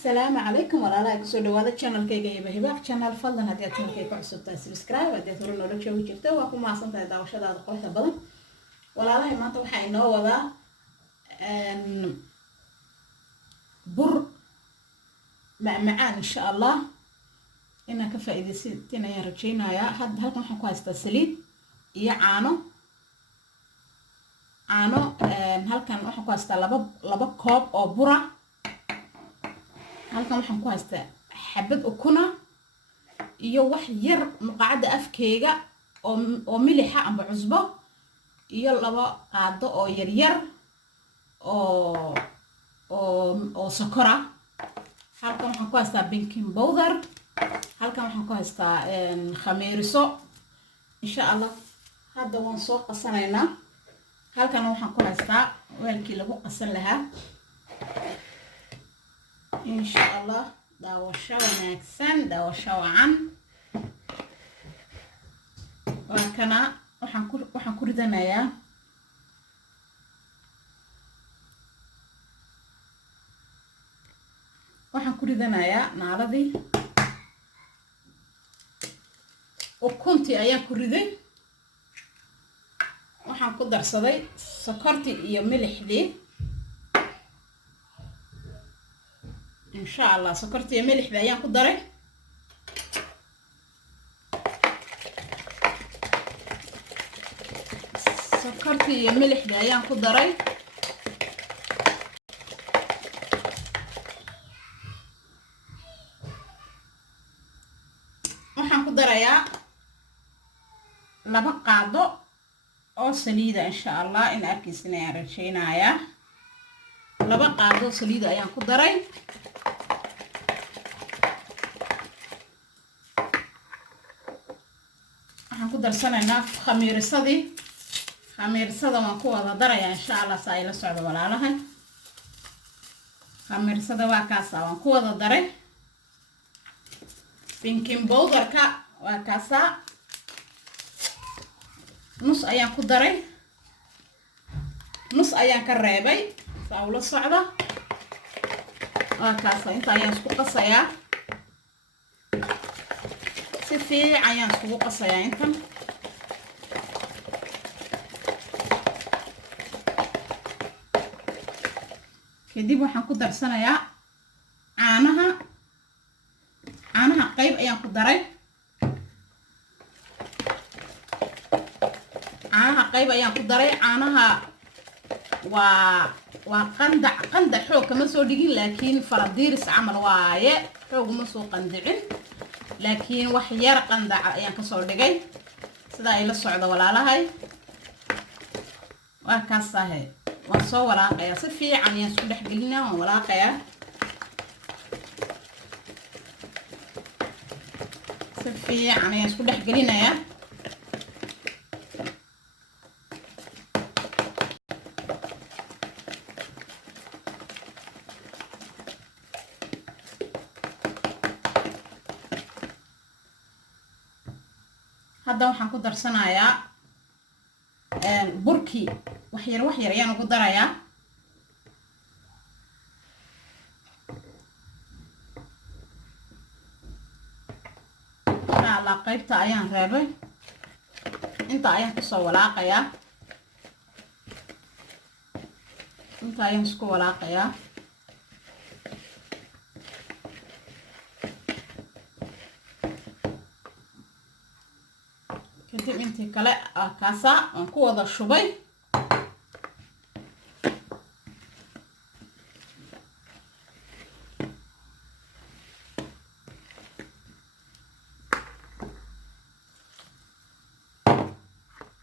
السلام عليكم ولا لا كسر دوالة channel كي جاي بهباق channel فضلا هديت channel كي كعصبت subscribe هديت ورنا لك شو جرته وأكو ما صنت هذا وش هذا قوي بدن ولا لا ما توحى إنه وذا بر معان إن شاء الله إنك فائدة ستين يا رجينا يا هاد هلكم حكوا استسليد يا عانو هلكم حكوا استلبا كوب أو برا halkan waxaan ku haystaa xabad ukuna iyo wax yar muqaacada afkeega oo milixa amba cusbo iyo laba qaado oo yar yar oo sokora halkan waxaan ku haystaa baking powder halkan waxaan ku haystaa khamiiriso insha Allah hadda waan soo qasanaynaa halkan waxaan ku haystaa weelkii lagu qasan lahaa إن شاء الله داوشة وناكسن داوشة وعن وكنا وحنكر دنايا نعرضي وكنتي أيام كردي وحنقدر صدي سكرتي يا ملح دي إن شاء الله سكرت يا ملح بأيام قدره سكرت يا ملح بأيام قدره وحن قدره يا لبا قاعدو أو سليدة إن شاء الله إن أركيسنا يا رجينا يا لبا قاعدو سليدة أيام قدره ku darsanayna khamiirsada waan ku wada daraya insha Allah saa ila socdo walaalahay khamiirsada waa kaasa waan ku wada daray baking powder-ka waa kaasa nus ayaan ku daray nus ayaan ka reebay saa ula socda waa kaasa inta ayaan isku qasayaa في عيان سوق قصيان كم كدي waxaan ku darsanayaa caanaha qayb ayaan ku daray caanaha waa qandac xoog kama soo dhigin laakiin faradiiris camal waaye xoog ma soo qandicin لكن وحيار قندع يعني كسر دقي سدا إلى الصعدة ولا لهاي وكاسة هي وصو ولا قيا صفي عن يسكون حقلنا ولا قيا صفي عن يسكون حقلنا يا هذا waxaan ku darsanayaa burki wax yar ayaan ugu darayaa ala qaybta ayaan reebay inta ayaan ku soo walaaqayaa kadib intii kale kaasa aan ku wada shubay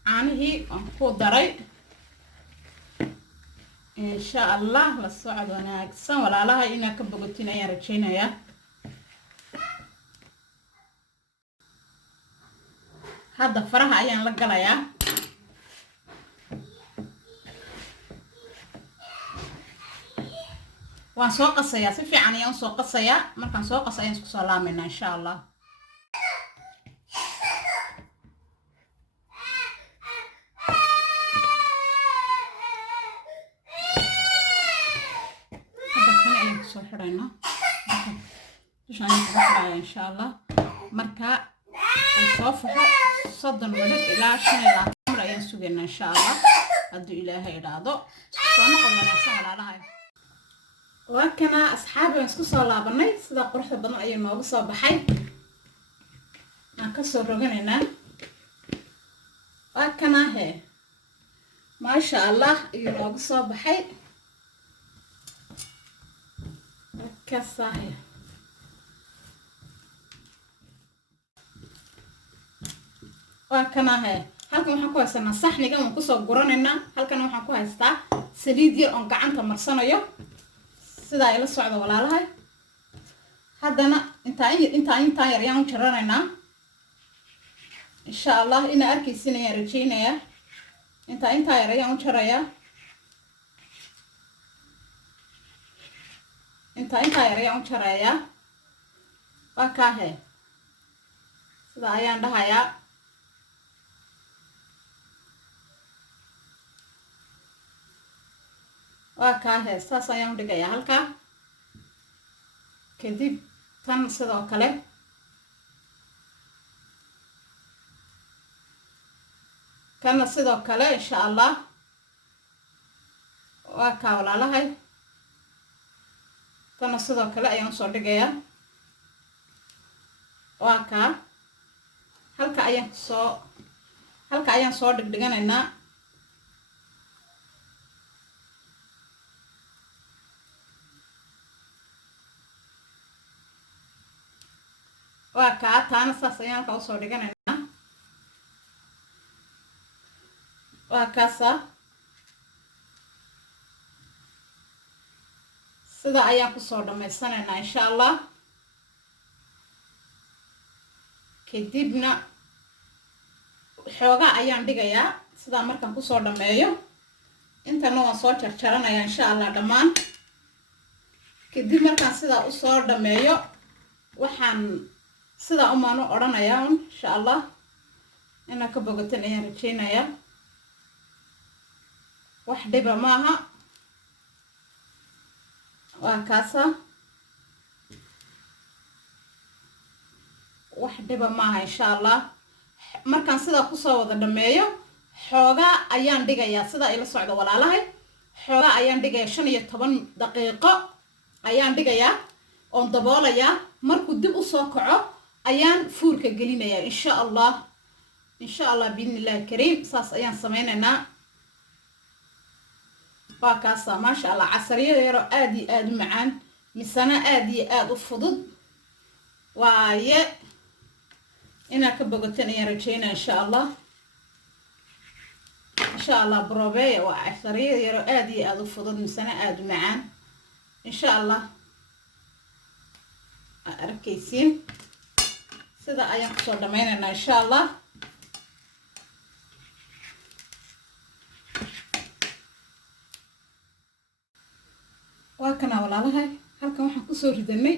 caanihii aan ku daray insha Allah la socod wanaagsan walaalaha inaa ka bogotin ayaan rajaynayaa هذا فرها أيان لقلايا وان سوق الصيا سفي عني يوم سوق الصيا مركان سوق الصيا نسكو سلامنا إن شاء الله هذا كان أيان سوق حرينا dushaan ayaan kaga xirayaa insha allah marka ay soo faxo 30 minute ilaa 25 minute ayaan sugaynaa insha allah hadduu ilaahay idhaahdo soo noqon wanaagsan walaalahay waa kana asxaabi waan isku soo laabanay sida quruxda badan ayuu noogu soo baxay aan ka soo roganaynaa waa kana maasha allah ayuu noogu soo baxay kasahe waa kana halkan waxaan ku haysanaa saxnigan waan kusoo guranaynaa halkan waxaan ku haystaa saliid yar oon gacanta marsanayo sidaa ila socda walaalahay haddana intaan yar ayaan u jaranaynaa insha allah inaa arkaysin ayaan rajaynayaa intaa yar ayaan u jarayaa intaa yar ayaan u jarayaa waa kaahe sidaa ayaan dhahayaa waa kaahe saas ayaan u dhigayaa halkaa kadib tan sidoo kale kana sidoo kale insha allah waa kaa walaalahay kana sidoo kale ayaan usoo dhigayaa waa kaa halka ayaan soo dhigdhiganaynaa waa kaa taana saas ayaan halka usoo dhiganaynaa waa kaasa sida ayaan kusoo dhammaysanaynaa insha allah kadibna xoogaa ayaan dhigayaa sidaa markaan kusoo dhammeeyo intana waan soo jarjaranayaa insha allah dhammaan kadib markaan sidaa usoo dhammeeyo waxaan sidaa umaan u odhanayaa insha allah inaa ka bogatan ayaan rajaynayaa wax dhiba maaha waa kaasa wax dhiba maaha insha allah markaan sidaa kusoo wada dhammeeyo xoogaa ayaan dhigayaa sidaa ila socda walaalahay xoogaa ayaan dhigayaa 15 daqiiqo ayaan dhigayaa oon daboolayaa markuu dib usoo kaco ayaan fuurka gelinayaa insha allah biidnillahi kariim saas ayaan sameynaynaa waa kaasa maasha allah casariyada yaroo aad iyo aad u macaan misana aad iyo aad u fudud waaye inaa ka bogatan ayaan rajaynaa insha allah brobeya waa casariyada yaroo aad iyo aad u fudud misana aad u macaan insha allah arkaysiin sida ayaan kusoo dhammaynaynaa insha allah waa kana walaalahay halkan waxaan kusoo ridanay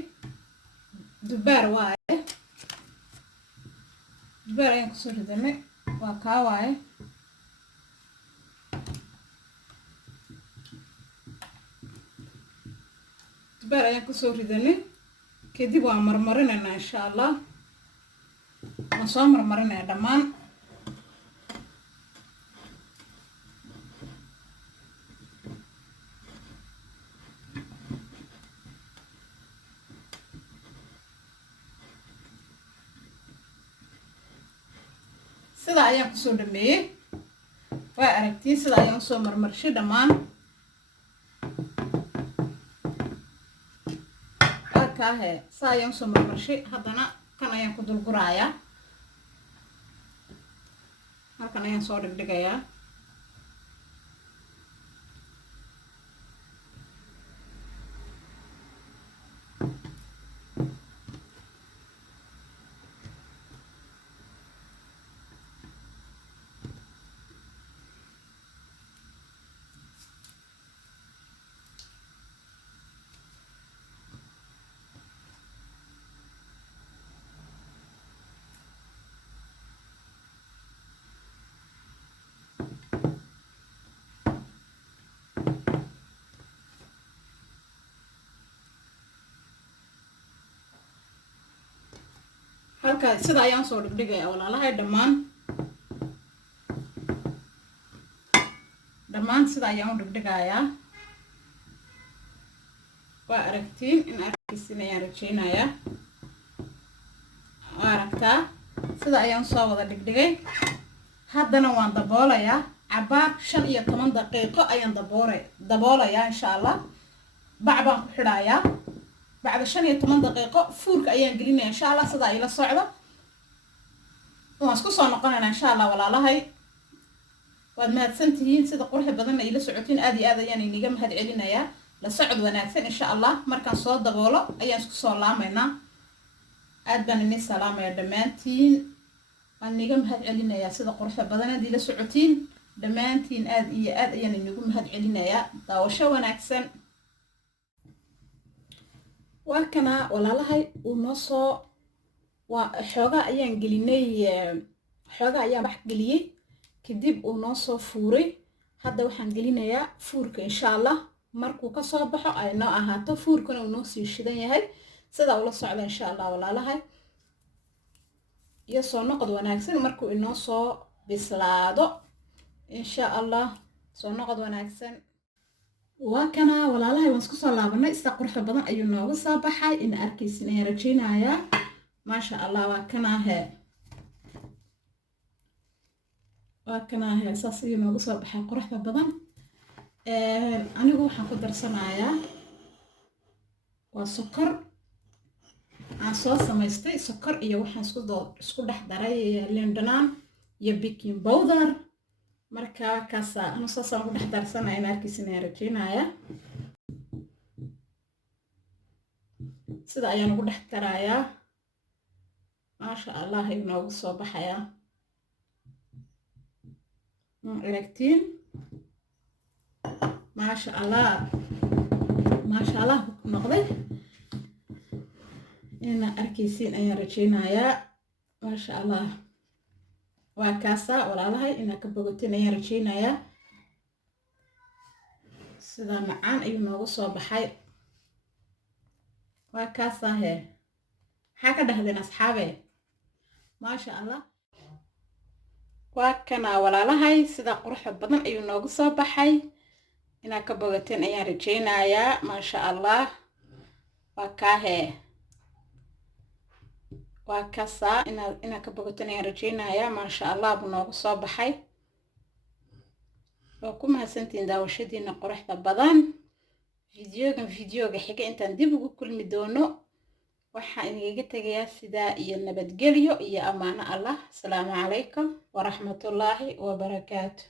dubaar waaye dubaar ayaan kusoo ridanay waa kaa waaye dubaar ayaan kusoo ridanay kadib waan marmarinaynaa insha allah waan soo marmarinaya dhammaan sida ayaan kusoo dhameeyey waa aragtiin sida ayaan usoo marmarshay dhammaan waa kaahe sida ayaan usoo marmarshay haddana kan ayaan ku dulgurayaa halkan ayaan soo dhigdhigayaa halka sida ayaan soo dhigdhigaya walaalahay dhammaan sida ayaan u dhigdhigayaa waa aragtiin in arkaysin ayaan rajaynayaa aragtaa sida ayaan soo wada dhigdhigay haddana waan daboolayaa cabaar 15 daqiiqo ayaan daboolayaa insha Allah bac baan ku xidhayaa bacda 15 daqiiqo fuurka ayaan gelinayaa insha Allah sida ay la socdo waan isku soo noqonaynaa insha Allah walaalahay waad mahadsantihiin sida quruxda badan ay la socotiin aad iyo aad ayaan iniga mahad celinayaa la socod wanaagsan insha Allah markaan soo daboolo ayaan isku soo laamaynaa aad baan idin salaamayaa dhammaantiin waan iniga mahad celinayaa sida quruxda badan aad la socotiin dhammaantiin aad iyo aad ayaan inigu mahad celinayaa daawasho wanaagsan waa kana walaalahay uu noo soo waa xoogaa ayaan gelinay xoogaa ayaan bax geliyay kadib uu noo soo fuuray hadda waxaan gelinayaa fuurka insha Allah markuu ka soo baxo ay noo ahaato fuurkana uu noo sii shidan yahay sida ula socda insha Allah walaalahay iyo soo noqod wanaagsan markuu inoo soo bislaado insha Allah soo noqod wanaagsan waa kana walaalahay waan isku soo laabanay sida quruxda badan ayuu nooga soo baxay in arkaysin ay rajaynayaa ma sha Allah waa kana saas ayuu nooga soo baxay quruxda badan anigu waxaan ku darsanayaa waa sokor aan soo samaystay sokor iyo waxaan isku dhex daray liin dhanaan iyo baking powder marka kaasa anu saasaan ku dhex darsanaya in arkaysin ay rajaynayaa sida ayaan ugu dhex darayaa maasha Allah ayuu noogu soo baxayaa aragtiin maasha Allah noqday in arkaysin ayaan rajaynayaa maasha Allah waa kaasa walaalahay inaad ka bogateen ayaan rajaynayaa sida macaan ayuu noogu soo baxay waa kaasa maxaa ka dhahdeen asxaabe maasha Allah waa kana walaalahay sida quruxda badan ayuu noogu soo baxay inaad ka bogateen ayaan rajaynayaa maasha Allah waa waa kaasa inaad ka bogateen ayaan rajaynayaa maasha Allah buu noogu soo baxay waa ku mahadsantiin daawashadiina quruxda badan fiidiyooga xiga intaan dib ugu kulmi doono waxaan idinkaga tagayaa sidaa iyo nabadgelyo iyo amaano Allah asalaamu calaykum waraxmatullaahi wabarakaatu